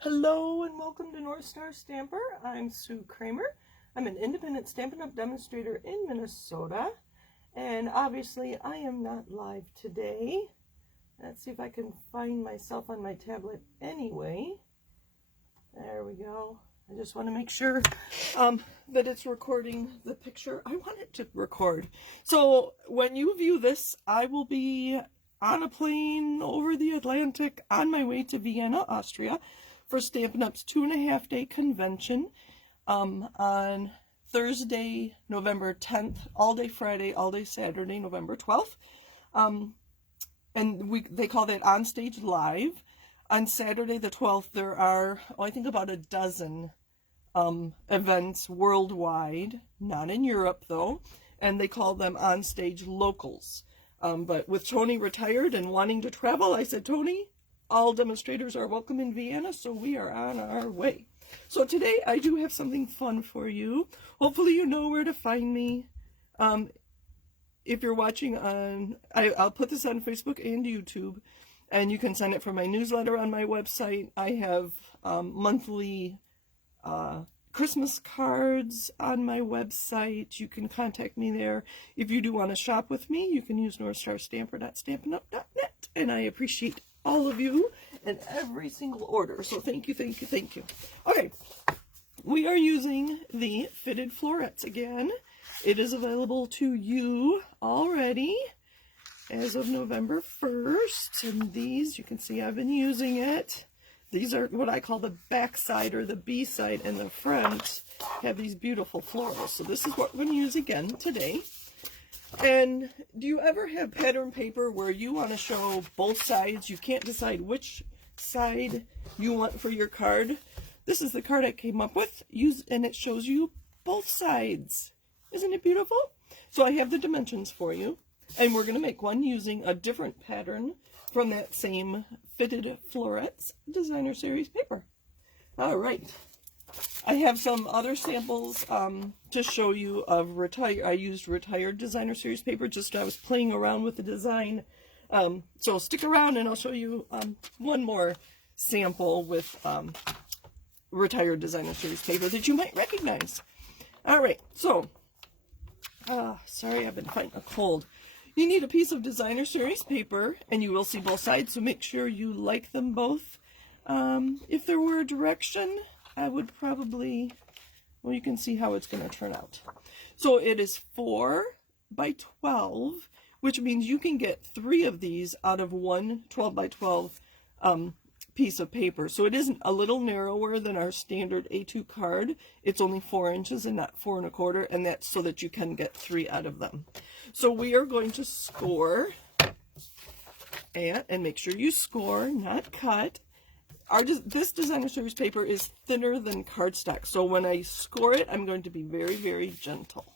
Hello and welcome to North Star Stamper. I'm Sue Kramer. I'm an independent Stampin' Up! Demonstrator in Minnesota. And obviously I am not live today. Let's see if I can find myself on my tablet anyway. There we go. I just want to make sure that it's recording the picture I want it to record. So when you view this, I will be on a plane over the Atlantic on my way to Vienna, Austria, for Stampin' Up's 2.5-day convention on Thursday, November 10th, all day Friday, all day Saturday, November 12th. And they call that On Stage Live. On Saturday the 12th, there are, I think about a dozen events worldwide, not in Europe though, and they call them On Stage Locals. But with Tony retired and wanting to travel, I said, Tony, all demonstrators are welcome in Vienna, so we are on our way. So today I do have something fun for you. Hopefully you know where to find me. If you're watching on, I'll put this on Facebook and YouTube, and you can sign up for my newsletter on my website. I have monthly Christmas cards on my website. You can contact me there. If you do want to shop with me, you can use northstarstamper.stampinup.net, and I appreciate all of you and every single order. So thank you, thank you, thank you. Okay, we are using the fitted florets again. It is available to you already as of November 1st. And these, you can see I've been using it. These are what I call the back side or the B side, and the front have these beautiful florals. So this is what we're going to use again today. And do you ever have pattern paper where you want to show both sides? You can't decide which side you want for your card. This is the card I came up with, and it shows you both sides. Isn't it beautiful? So I have the dimensions for you, and we're going to make one using a different pattern from that same Fitted Florets Designer Series paper. All right. I have some other samples to show you of I used retired Designer Series paper. I was playing around with the design. So stick around and I'll show you one more sample with retired Designer Series paper that you might recognize. All right, so, sorry, I've been fighting a cold. You need a piece of Designer Series paper, and you will see both sides, so make sure you like them both. If there were a direction, I would probably, well, you can see how it's going to turn out. So it is 4 by 12, which means you can get 3 of these out of one 12 by 12 piece of paper. So it isn't a little narrower than our standard A2 card. It's only 4 inches and not 4 1/4, and that's so that you can get 3 out of them. So we are going to score and make sure you score, not cut. This Designer Series paper is thinner than cardstock, so when I score it, I'm going to be very, very gentle.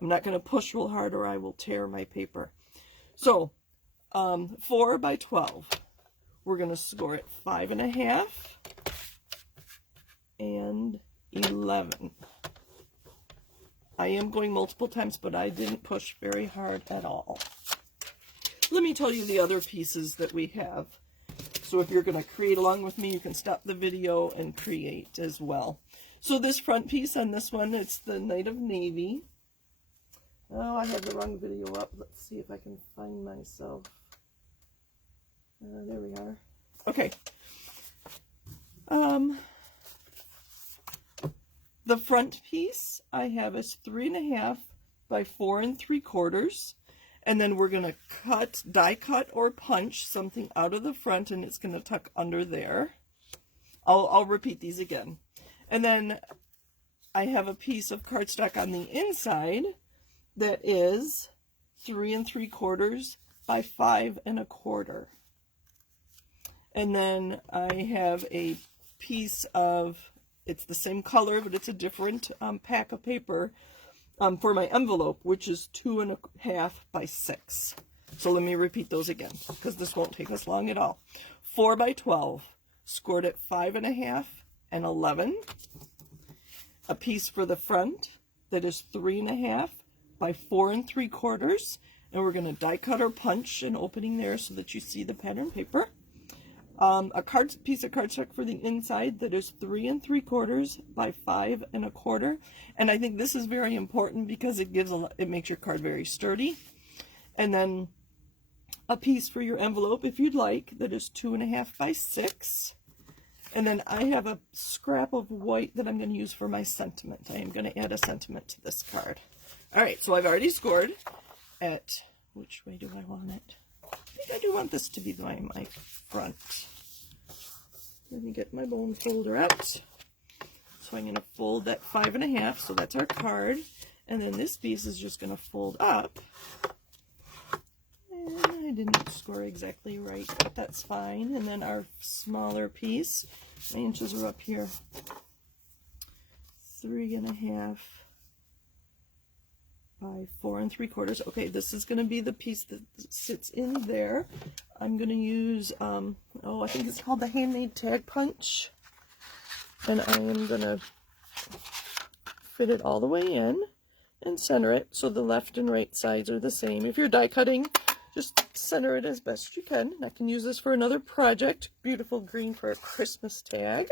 I'm not going to push real hard or I will tear my paper. So 4 by 12. We're going to score it 5.5 and 11. I am going multiple times, but I didn't push very hard at all. Let me tell you the other pieces that we have. So if you're going to create along with me, you can stop the video and create as well. So this front piece on this one, it's the Night of Navy. Oh, I have the wrong video up. Let's see if I can find myself. There we are. Okay. The front piece I have is 3.5 by 4 3/4. And then we're going to die cut or punch something out of the front, and it's going to tuck under there. I'll repeat these again. And then I have a piece of cardstock on the inside that is 3 3/4 by 5 1/4. And then I have a piece of, it's the same color, but it's a different pack of paper for my envelope, which is 2.5 by 6. So let me repeat those again, because this won't take us long at all. 4 by 12, scored at 5.5 and 11. A piece for the front that is 3.5 by 4 3/4, and we're going to die cut or punch an opening there so that you see the pattern paper. piece of cardstock for the inside that is 3 3/4 by 5 1/4. And I think this is very important because it makes your card very sturdy. And then a piece for your envelope, if you'd like, that is 2 1/2 by 6. And then I have a scrap of white that I'm going to use for my sentiment. I am going to add a sentiment to this card. All right, so I've already scored at, which way do I want it? I think I do want this to be my front. Let me get my bone folder out. So I'm going to fold that 5 1/2, so that's our card. And then this piece is just going to fold up. And I didn't score exactly right, but that's fine. And then our smaller piece, my inches are up here, 3 1/2 by 4 3/4. Okay, this is going to be the piece that sits in there. I'm going to use, I think it's called the handmade tag punch. And I am going to fit it all the way in and center it so the left and right sides are the same. If you're die cutting, just center it as best you can. I can use this for another project. Beautiful green for a Christmas tag.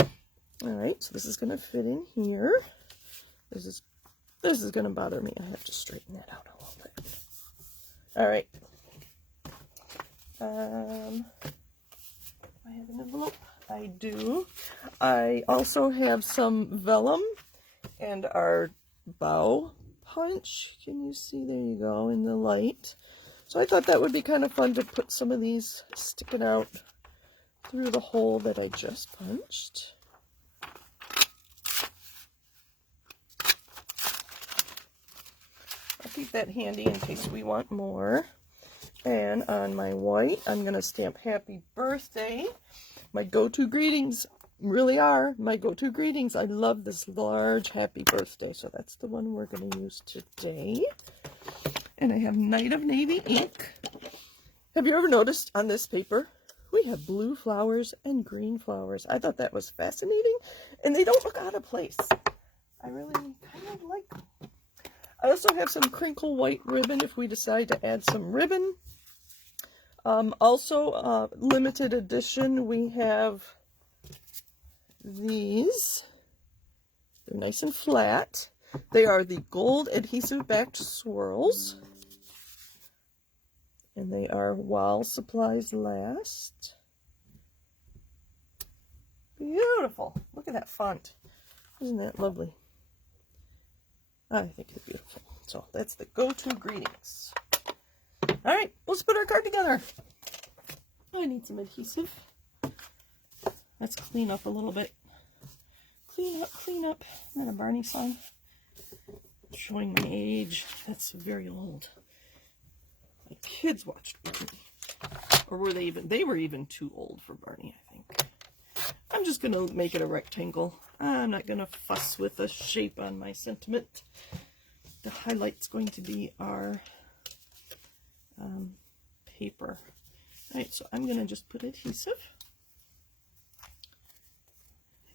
All right, so this is going to fit in here. This is going to bother me. I have to straighten that out a little bit. All right. I have an envelope. I do. I also have some vellum and our bow punch. Can you see? There you go in the light. So I thought that would be kind of fun to put some of these sticking out through the hole that I just punched. I'll keep that handy in case we want more. And on my white, I'm going to stamp Happy Birthday. My go-to greetings really are my go-to greetings. I love this large Happy Birthday, so that's the one we're going to use today. And I have Night of Navy ink. Have you ever noticed on this paper, we have blue flowers and green flowers. I thought that was fascinating, and they don't look out of place. I really kind of like them. I also have some crinkle white ribbon if we decide to add some ribbon. Also, limited edition, we have these. They're nice and flat. They are the gold adhesive backed swirls. And they are while supplies last. Beautiful. Look at that font. Isn't that lovely? I think it's beautiful. So that's the go-to greetings. All right, let's put our card together. I need some adhesive. Let's clean up a little bit. Clean up, clean up. Isn't that a Barney song? Showing my age. That's very old. My kids watched Barney. Or were they even? They were even too old for Barney, I think. I'm just going to make it a rectangle. I'm not going to fuss with the shape on my sentiment. The highlight's going to be our paper. All right, so I'm going to just put adhesive.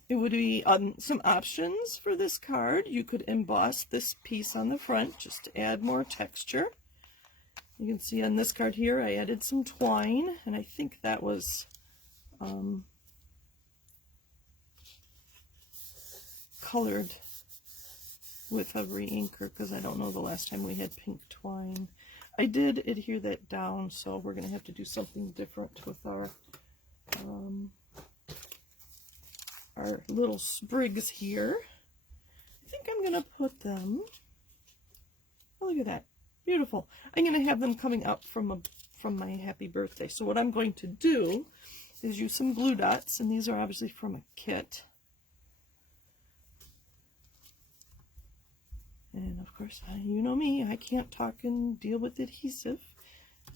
It would be some options for this card. You could emboss this piece on the front just to add more texture. You can see on this card here I added some twine, and I think that was colored with a re-inker because I don't know the last time we had pink twine. I did adhere that down, so we're going to have to do something different with our little sprigs here. I think I'm going to put them, oh, look at that, beautiful. I'm going to have them coming up from my Happy Birthday. So what I'm going to do is use some glue dots, and these are obviously from a kit. And of course, you know me, I can't talk and deal with adhesive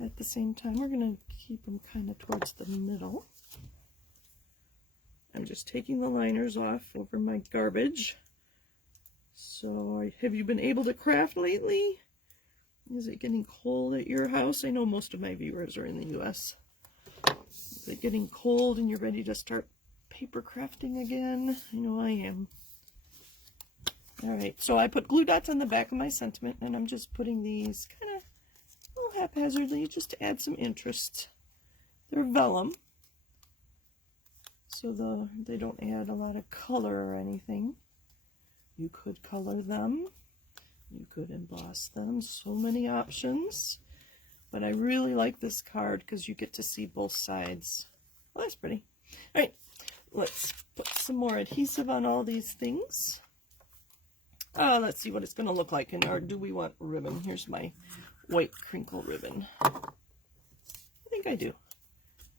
at the same time. We're going to keep them kind of towards the middle. I'm just taking the liners off over my garbage. So, have you been able to craft lately? Is it getting cold at your house? I know most of my viewers are in the U.S. Is it getting cold and you're ready to start paper crafting again? I know I am. Alright, so I put glue dots on the back of my sentiment, and I'm just putting these kind of a little haphazardly just to add some interest. They're vellum. so they don't add a lot of color or anything. You could color them, you could emboss them, so many options. But I really like this card because you get to see both sides. Well, that's pretty. All right, let's put some more adhesive on all these things. Let's see what it's going to look like. And or do we want ribbon? Here's my white crinkle ribbon. I think I do.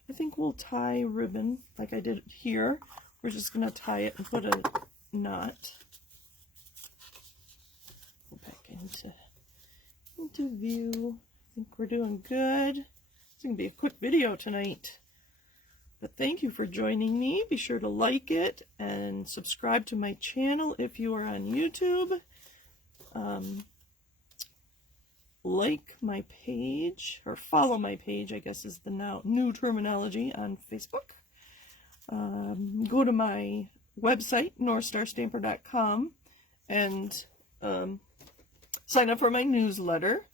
I think we'll tie ribbon like I did here. We're just going to tie it and put a knot. Go back into view. I think we're doing good. It's going to be a quick video tonight. But thank you for joining me. Be sure to like it and subscribe to my channel if you are on YouTube. Like my page, or follow my page, I guess is the now new terminology on Facebook. Go to my website, northstarstamper.com, and sign up for my newsletter.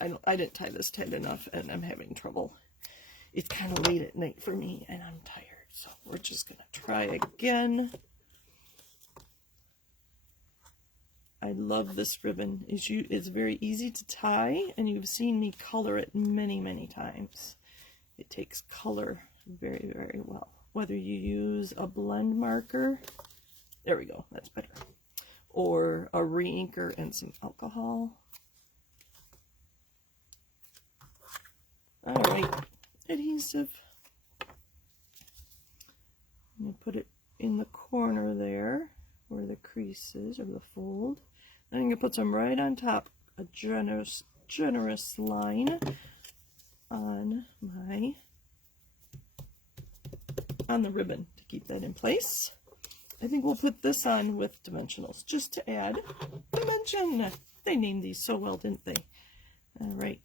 I didn't tie this tight enough, and I'm having trouble. It's kind of late at night for me, and I'm tired, so we're just going to try again. I love this ribbon. It's very easy to tie, and you've seen me color it many, many times. It takes color very, very well. Whether you use a blend marker, there we go, that's better, or a re-inker and some alcohol. All right, adhesive. I'm going to put it in the corner there, where the crease is, or the fold. I'm going to put some right on top, a generous line on the ribbon to keep that in place. I think we'll put this on with dimensionals, just to add dimension. They named these so well, didn't they? All right.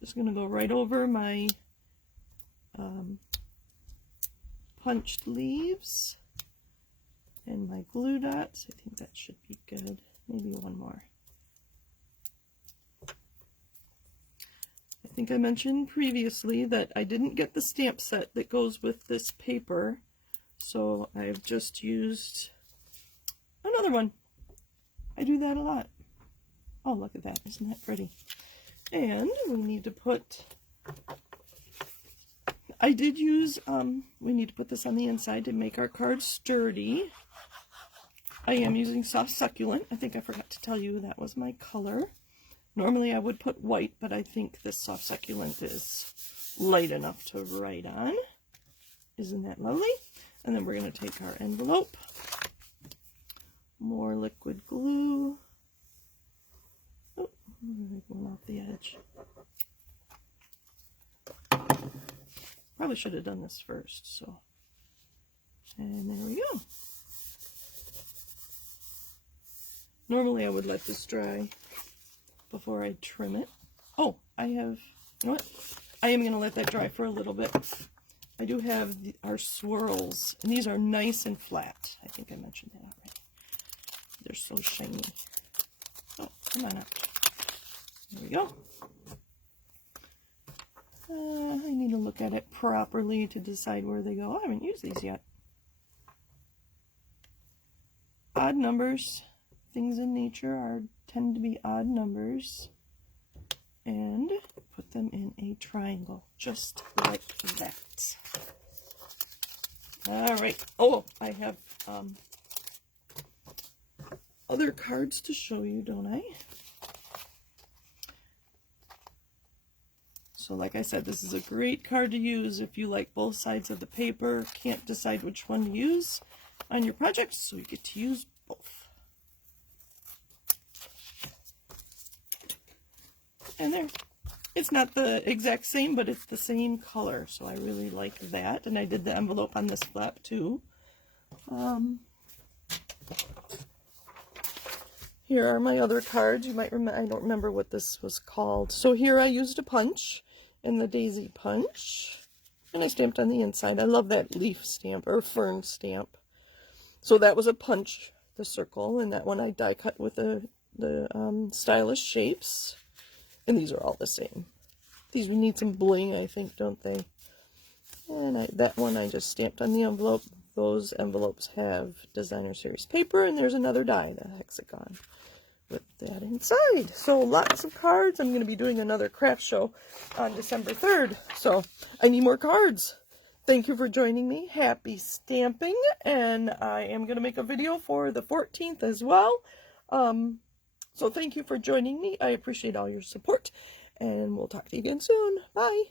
Just going to go right over my punched leaves and my glue dots. I think that should be good. Maybe one more. I think I mentioned previously that I didn't get the stamp set that goes with this paper, so I've just used another one. I do that a lot. Oh, look at that. Isn't that pretty? And we need to put, I did use, we need to put this on the inside to make our card sturdy. I am using soft succulent. I think I forgot to tell you that was my color. Normally I would put white, but I think this soft succulent is light enough to write on. Isn't that lovely? And then we're going to take our envelope, more liquid glue. Oh, going off the edge. Probably should have done this first, so. And there we go. Normally I would let this dry before I trim it. Oh, I have, you know what? I am going to let that dry for a little bit. I do have our swirls, and these are nice and flat. I think I mentioned that already. They're so shiny. Oh, come on up. There we go. I need to look at it properly to decide where they go. I haven't used these yet. Odd numbers. Things in nature tend to be odd numbers. And put them in a triangle, just like that. All right. Oh, I have other cards to show you, don't I? So like I said, this is a great card to use if you like both sides of the paper, can't decide which one to use on your project, so you get to use both. And there. It's not the exact same, but it's the same color, so I really like that. And I did the envelope on this flap too. Here are my other cards. You might remember, I don't remember what this was called. So here I used a punch and the daisy punch, and I stamped on the inside. I love that leaf stamp or fern stamp. So that was a punch, the circle, and that one I die cut with the stylish shapes. And these are all the same. These need some bling, I think, don't they? And that one I just stamped on the envelope. those envelopes have designer series paper, and there's another die, the hexagon, with that inside. So lots of cards. I'm going to be doing another craft show on December 3rd, so I need more cards. Thank you for joining me. Happy stamping, and I am going to make a video for the 14th as well. So thank you for joining me. I appreciate all your support, and we'll talk to you again soon. Bye.